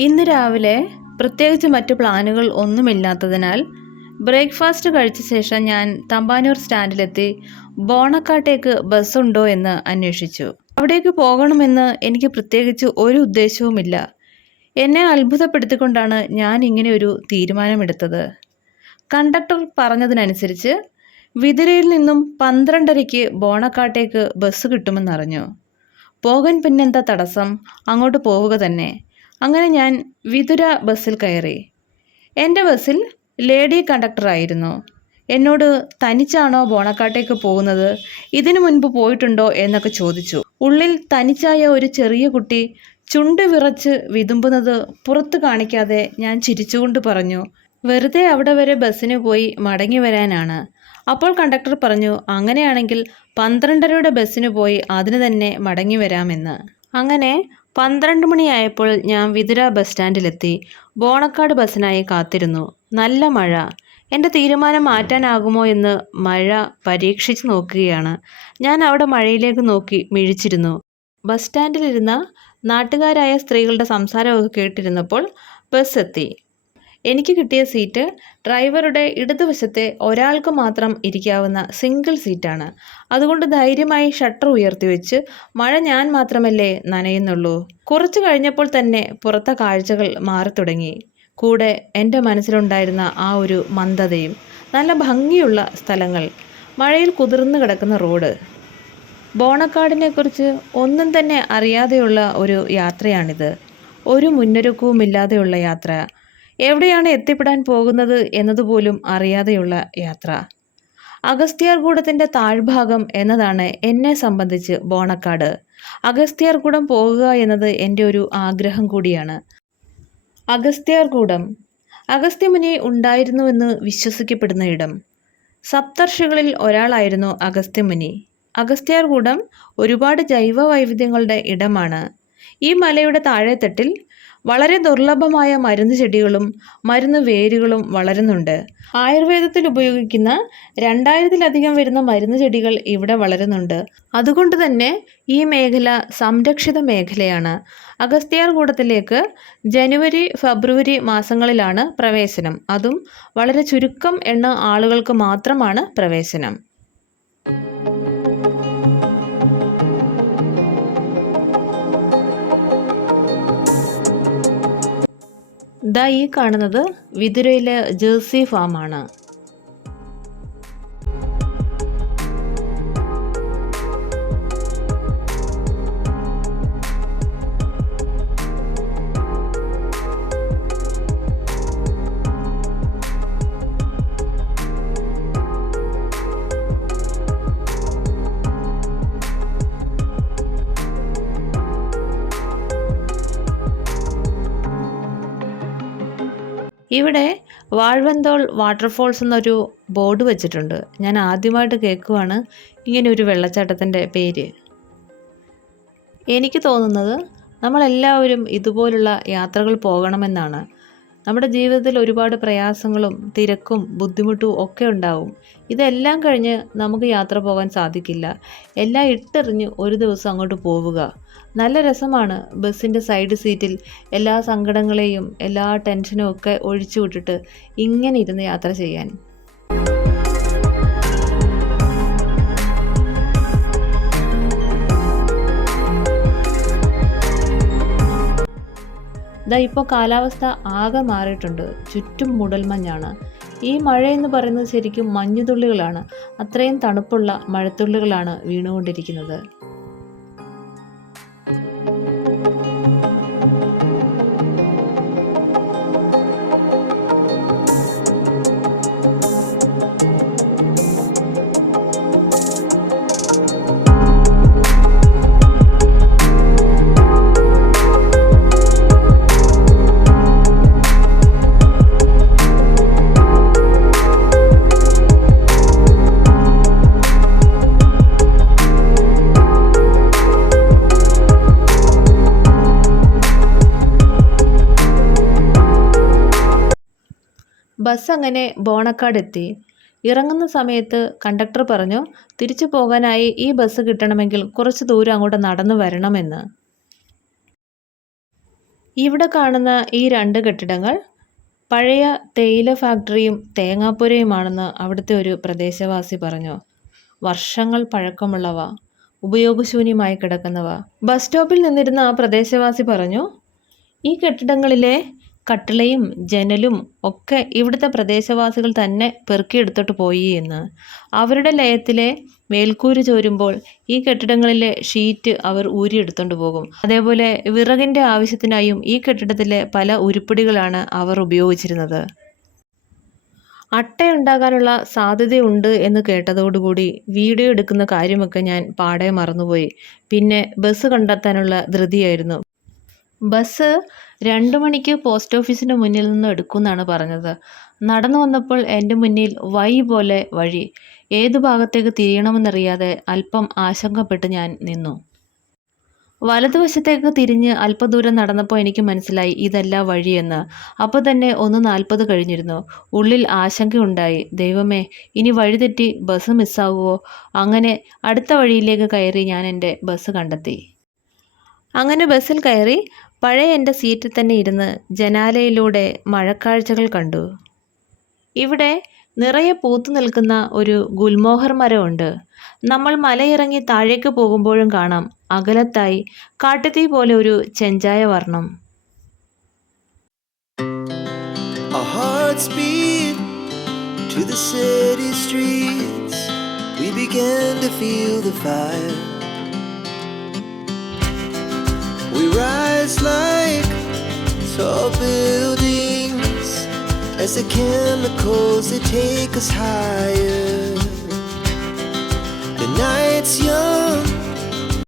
ഇന്ന് രാവിലെ പ്രത്യേകിച്ച് മറ്റു പ്ലാനുകൾ ഒന്നുമില്ലാത്തതിനാൽ ബ്രേക്ക്ഫാസ്റ്റ് കഴിച്ച ശേഷം ഞാൻ തമ്പാനൂർ സ്റ്റാൻഡിലെത്തി ബോണക്കാട്ടേക്ക് ബസ്സുണ്ടോ എന്ന് അന്വേഷിച്ചു. അവിടേക്ക് പോകണമെന്ന് എനിക്ക് പ്രത്യേകിച്ച് ഒരു ഉദ്ദേശവുമില്ല. എന്നെ അത്ഭുതപ്പെടുത്തിക്കൊണ്ടാണ് ഞാൻ ഇങ്ങനെ ഒരു തീരുമാനമെടുത്തത്. കണ്ടക്ടർ പറഞ്ഞതിനനുസരിച്ച് വിതിരയിൽ നിന്നും പന്ത്രണ്ടരയ്ക്ക് ബോണക്കാട്ടേക്ക് ബസ് കിട്ടുമെന്നറിഞ്ഞു. പോകാൻ പിന്നെന്താ തടസ്സം? അങ്ങോട്ട് പോവുക തന്നെ. അങ്ങനെ ഞാൻ വിതുര ബസ്സിൽ കയറി. എന്റെ ബസ്സിൽ ലേഡി കണ്ടക്ടറായിരുന്നു എന്നോട് തനിച്ചാണോ ബോണക്കാട്ടേക്ക് പോകുന്നത്? ഇതിനു മുൻപ് പോയിട്ടുണ്ടോ? എന്നൊക്കെ ചോദിച്ചു. ഉള്ളിൽ തനിച്ചായ ഒരു ചെറിയ കുട്ടി ചുണ്ട് വിറച്ച് വിതുമ്പുന്നത് പുറത്ത് കാണിക്കാതെ ഞാൻ ചിരിച്ചുകൊണ്ട് പറഞ്ഞു വെറുതെ അവിടെ വരെ ബസ്സിന് പോയി മടങ്ങി വരാനാണ്. അപ്പോൾ കണ്ടക്ടർ പറഞ്ഞു അങ്ങനെയാണെങ്കിൽ പന്ത്രണ്ടരയുടെ ബസ്സിന് പോയി അതിന് തന്നെ മടങ്ങി വരാമെന്ന്. അങ്ങനെ പന്ത്രണ്ട് മണിയായപ്പോൾ ഞാൻ വിതുര ബസ് സ്റ്റാൻഡിലെത്തി. ബോണക്കാട് ബസ്സിനായി കാത്തിരുന്നു. നല്ല മഴ. എന്റെ തീരുമാനം മാറ്റാനാകുമോ എന്ന് മഴ പരീക്ഷിച്ച് നോക്കുകയാണ്. ഞാൻ അവിടെ മഴയിലേക്ക് നോക്കി മിഴിച്ചിരുന്നു. ബസ് സ്റ്റാൻഡിലിരുന്ന നാട്ടുകാരായ സ്ത്രീകളുടെ സംസാരമൊക്കെ കേട്ടിരുന്നപ്പോൾ ബസ് എത്തി. എനിക്ക് കിട്ടിയ സീറ്റ് ഡ്രൈവറുടെ ഇടതുവശത്തെ ഒരാൾക്ക് മാത്രം ഇരിക്കാവുന്ന സിംഗിൾ സീറ്റാണ്. അതുകൊണ്ട് ധൈര്യമായി ഷട്ടർ ഉയർത്തി വെച്ച് മഴ ഞാൻ മാത്രമല്ലേ നനയുന്നുള്ളൂ. കുറച്ചു കഴിഞ്ഞപ്പോൾ തന്നെ പുറത്തെ കാഴ്ചകൾ മാറി തുടങ്ങി കൂടെ എന്റെ മനസ്സിലുണ്ടായിരുന്ന ആ ഒരു മന്ദതയും നല്ല ഭംഗിയുള്ള സ്ഥലങ്ങൾ മഴയിൽ കുതിർന്നു കിടക്കുന്ന റോഡ് ബോണക്കാടിനെക്കുറിച്ച് ഒന്നും തന്നെ അറിയാതെയുള്ള ഒരു യാത്രയാണിത്. ഒരു മുന്നൊരുക്കവുമില്ലാതെയുള്ള യാത്ര. എവിടെയാണ് എത്തിപ്പെടാൻ പോകുന്നത് എന്നതുപോലും അറിയാതെയുള്ള യാത്ര. അഗസ്ത്യാർകൂടത്തിന്റെ താഴ്ഭാഗം എന്നതാണ് എന്നെ സംബന്ധിച്ച് ബോണക്കാട്. അഗസ്ത്യാർകൂടം പോകുക എന്നത് എന്റെ ഒരു ആഗ്രഹം കൂടിയാണ്. അഗസ്ത്യാർകൂടം അഗസ്ത്യമുനി ഉണ്ടായിരുന്നുവെന്ന് വിശ്വസിക്കപ്പെടുന്ന ഇടം. സപ്തർഷികളിൽ ഒരാളായിരുന്നു അഗസ്ത്യമുനി. അഗസ്ത്യാർകൂടം ഒരുപാട് ജൈവ വൈവിധ്യങ്ങളുടെ ഇടമാണ്. ഈ മലയുടെ താഴെത്തട്ടിൽ വളരെ ദുർലഭമായ മരുന്ന് ചെടികളും മരുന്ന് വേരുകളും വളരുന്നുണ്ട്. ആയുർവേദത്തിൽ ഉപയോഗിക്കുന്ന രണ്ടായിരത്തിലധികം വരുന്ന മരുന്ന് ചെടികൾ ഇവിടെ വളരുന്നുണ്ട്. അതുകൊണ്ട് തന്നെ ഈ മേഖല സംരക്ഷിത മേഖലയാണ്. അഗസ്ത്യാർ കൂടത്തിലേക്ക് ജനുവരി ഫെബ്രുവരി മാസങ്ങളിലാണ് പ്രവേശനം. അതും വളരെ ചുരുക്കം എണ്ണ ആളുകൾക്ക് മാത്രമാണ് പ്രവേശനം. ദാ ഈ കാണുന്നത് വിതുരയിലെ ജേഴ്സി ഫാമാണ്. ഇവിടെ വാഴ്വന്തോൾ വാട്ടർഫോൾസ് എന്നൊരു ബോർഡ് വെച്ചിട്ടുണ്ട്. ഞാൻ ആദ്യമായിട്ട് കേൾക്കുവാണ് ഇങ്ങനെ ഒരു വെള്ളച്ചാട്ടത്തിന്റെ പേര്. എനിക്ക് തോന്നുന്നത് നമ്മളെല്ലാവരും ഇതുപോലുള്ള യാത്രകൾ പോകണമെന്നാണ്. നമ്മുടെ ജീവിതത്തിൽ ഒരുപാട് പ്രയാസങ്ങളും തിരക്കും ബുദ്ധിമുട്ടും ഒക്കെ ഉണ്ടാവും. ഇതെല്ലാം കഴിഞ്ഞ് നമുക്ക് യാത്ര പോകാൻ സാധിക്കില്ല. എല്ലാം ഇട്ടെറിഞ്ഞ് ഒരു ദിവസം അങ്ങോട്ട് പോവുക. നല്ല രസമാണ് ബസ്സിന്റെ സൈഡ് സീറ്റിൽ എല്ലാ സങ്കടങ്ങളെയും എല്ലാ ടെൻഷനും ഒക്കെ ഒഴിച്ചു വിട്ടിട്ട് ഇങ്ങനെ ഇരുന്ന് യാത്ര ചെയ്യാൻ. ദാ ഇപ്പോൾ കാലാവസ്ഥ ആകെ മാറിയിട്ടുണ്ട്. ചുറ്റും മുടൽമഞ്ഞാണ്. ഈ മഴ എന്ന് പറയുന്നത് ശരിക്കും മഞ്ഞുതുള്ളികളാണ്. അത്രയും തണുപ്പുള്ള മഴത്തുള്ളികളാണ് വീണുകൊണ്ടിരിക്കുന്നത്. ബസ് അങ്ങനെ ബോണക്കാട് എത്തി ഇറങ്ങുന്ന സമയത്ത് കണ്ടക്ടർ പറഞ്ഞു തിരിച്ചു പോകാനായി ഈ ബസ് കിട്ടണമെങ്കിൽ കുറച്ച് ദൂരം അങ്ങോട്ട് നടന്നു വരണമെന്ന്. ഇവിടെ കാണുന്ന ഈ രണ്ട് കെട്ടിടങ്ങൾ പഴയ തേയില ഫാക്ടറിയും തേങ്ങാപ്പുരയുമാണെന്ന് അവിടുത്തെ ഒരു പ്രദേശവാസി പറഞ്ഞു. വർഷങ്ങൾ പഴക്കമുള്ളവ ഉപയോഗശൂന്യമായി കിടക്കുന്നവ. ബസ് സ്റ്റോപ്പിൽ നിന്നിരുന്ന ആ പ്രദേശവാസി പറഞ്ഞു ഈ കെട്ടിടങ്ങളിലെ കട്ടിളയും ജനലും ഒക്കെ ഇവിടുത്തെ പ്രദേശവാസികൾ തന്നെ പെറുക്കിയെടുത്തോട്ട് പോയി എന്ന്. അവരുടെ ലയത്തിലെ മേൽക്കൂര ചോരുമ്പോൾ ഈ കെട്ടിടങ്ങളിലെ ഷീറ്റ് അവർ ഊരിയെടുത്തോണ്ട് പോകും. അതേപോലെ വിറകിന്റെ ആവശ്യത്തിനായും ഈ കെട്ടിടത്തിലെ പല ഉരുപ്പടികളാണ് അവർ ഉപയോഗിച്ചിരുന്നത്. അട്ടയുണ്ടാകാനുള്ള സാധ്യതയുണ്ട് എന്ന് കേട്ടതോടുകൂടി വീഡിയോ എടുക്കുന്ന കാര്യമൊക്കെ ഞാൻ പാടെ മറന്നുപോയി. പിന്നെ ബസ് കണ്ടെത്താനുള്ള ധൃതിയായിരുന്നു. ബസ് രണ്ട് മണിക്ക് പോസ്റ്റ് ഓഫീസിന് മുന്നിൽ നിന്ന് എടുക്കുമെന്നാണ് പറഞ്ഞത്. നടന്നു വന്നപ്പോൾ എന്റെ മുന്നിൽ വൈ പോലെ വഴി. ഏതു ഭാഗത്തേക്ക് തിരിയണമെന്നറിയാതെ അല്പം ആശങ്കപ്പെട്ട് ഞാൻ നിന്നു. വലതുവശത്തേക്ക് തിരിഞ്ഞ് അല്പദൂരം നടന്നപ്പോൾ എനിക്ക് മനസ്സിലായി ഇതല്ല വഴിയെന്ന് അപ്പോൾ തന്നെ ഒന്ന് നാൽപ്പത് കഴിഞ്ഞിരുന്നു. ഉള്ളിൽ ആശങ്കയുണ്ടായി. ദൈവമേ ഇനി വഴിതെറ്റി ബസ് മിസ്സാകുമോ അങ്ങനെ അടുത്ത വഴിയിലേക്ക് കയറി ഞാൻ എന്റെ ബസ് കണ്ടെത്തി. അങ്ങനെ ബസ്സിൽ കയറി പഴയ എന്റെ സീറ്റിൽ തന്നെ ഇരുന്ന് ജനാലയിലൂടെ മഴക്കാഴ്ചകൾ കണ്ടു ഇവിടെ നിറയെ പൂത്തു നിൽക്കുന്ന ഒരു ഗുൽമോഹർ മരമുണ്ട് നമ്മൾ മലയിറങ്ങി താഴേക്ക് പോകുമ്പോഴും കാണാം അകലത്തായി കാട്ടുതീ പോലെ ഒരു ചെഞ്ചായ വർണം to the city streets. We began to feel the fire. As the chemicals they take us higher. The night's young